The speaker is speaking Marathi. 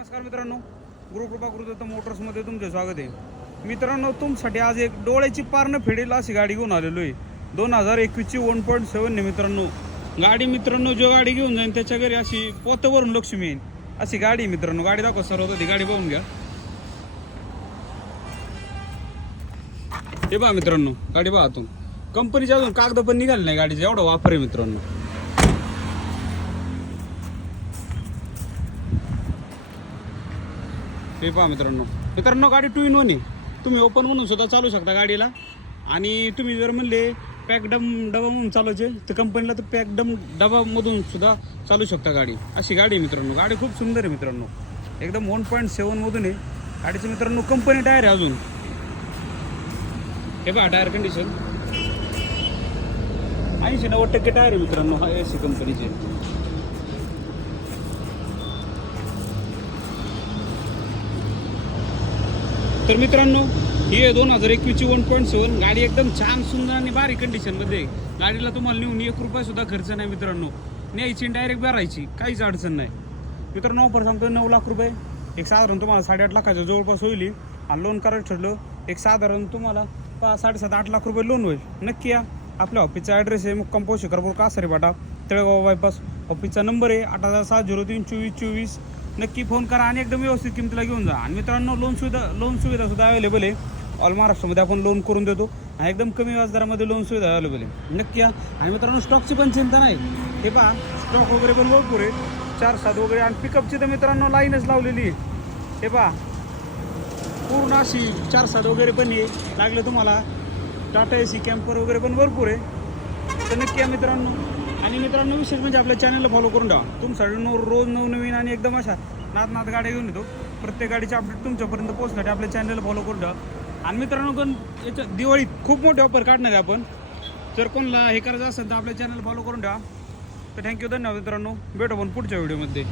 नमस्कार मित्रांनो गुरुकृपा गुरुदत्त मोटर्समध्ये तुमचे स्वागत आहे. मित्रांनो तुमसाठी आज एक डोळ्याची पारणं फेडेल अशी गाडी घेऊन आलेलो आहे. दोन हजार एकवीसची वन पॉईंट सेवन ने मित्रांनो. गाडी मित्रांनो जो गाडी घेऊन जाईल त्याच्या घरी अशी पोतवरून लक्ष्मी येईल अशी गाडी मित्रांनो. गाडी दाखव सर्व ती गाडी बघून घ्या. हे पहा मित्रांनो गाडी बघा तू कंपनीच्या अजून कागद पण निघाले नाही गाडीचा. एवढा वापर आहे मित्रांनो. हे पहा मित्रांनो. मित्रांनो गाडी टू इन वन आहे. तुम्ही ओपन म्हणून सुद्धा चालू शकता गाडीला. आणि तुम्ही जर म्हणले पॅक डम डबा म्हणून चालवायचे तर कंपनीला तर पॅक डम डबामधून सुद्धा चालू शकता गाडी. अशी गाडी आहे मित्रांनो. गाडी खूप सुंदर आहे मित्रांनो. एकदम वन पॉईंट सेवनमधून आहे. गाडीचं मित्रांनो कंपनी टायर आहे अजून. हे पहा टायर कंडिशन ऐंशी नव्वद टक्के टायर आहे मित्रांनो हा एसी कंपनीचे तर मित्रांनो ही आहे दोन हजार एकवीसची वन पॉईंट सेवन गाडी एकदम छान सुंदर आणि भारी कंडिशनमध्ये आहे. गाडीला तुम्हाला नेऊन एक रुपयासुद्धा खर्च नाही मित्रांनो. न्यायची डायरेक्ट भरायची. काहीच अडचण नाही. मित्रांनो ऑफर सांगतो नऊ लाख रुपये. एक साधारण तुम्हाला साडेआठ लाखाच्या जवळपास होईल आणि लोन करायचं ठरलं एक साधारण तुम्हाला पाच साडेसात आठ लाख रुपये लोन होईल. नक्की या. आपल्या ऑफिसचा ॲड्रेस आहे मुक्काम पोशी करपूर कासारी पाटा तळेगाव बायपास ऑफिसचा नंबर आहे आठ हजार सात झिरो तीन चोवीस चोवीस. नक्की फोन करा आणि एकदम व्यवस्थित किमतीला घेऊन जा. आणि मित्रांनो लोन सुविधा लोन सुविधा सुद्धा अवेलेबल आहे. ऑल महाराष्ट्रामध्ये आपण लोन करून देतो. आणि एकदम कमी व्याजदरामध्ये लोन सुविधा अवेलेबल आहे. नक्की या आणि मित्रांनो स्टॉकची पण चिंता नाही. हे पहा स्टॉक वगैरे पण भरपूर आहे. चार सात वगैरे आणि पिकअपची तर मित्रांनो लाईनच लावलेली आहे. हे पहा पूर्ण अशी चार सात वगैरे पण आहे लागलं तुम्हाला. टाटा ए सी कॅम्पर वगैरे पण भरपूर आहे. तर नक्की या मित्रांनो आणि मित्रांनो विशेष म्हणजे आपल्या चॅनलला फॉलो करून ठेवा. तुमच्यासाठी नो रोज नवनवीन आणि एकदम अशा नात नात गाड्या घेऊन येतो. प्रत्येक गाडीचे अपडेट तुमच्यापर्यंत पोहोचण्यासाठी आपल्या चॅनलला फॉलो करून ठेवा. आणि मित्रांनो पण याच्या दिवाळीत खूप मोठे ऑफर काढणार आहे आपण. जर कोणाला हे करायचं असेल तर आपल्या चॅनल फॉलो करून ठेवा. तर थँक्यू धन्यवाद मित्रांनो. भेटू आपण पुढच्या व्हिडिओमध्ये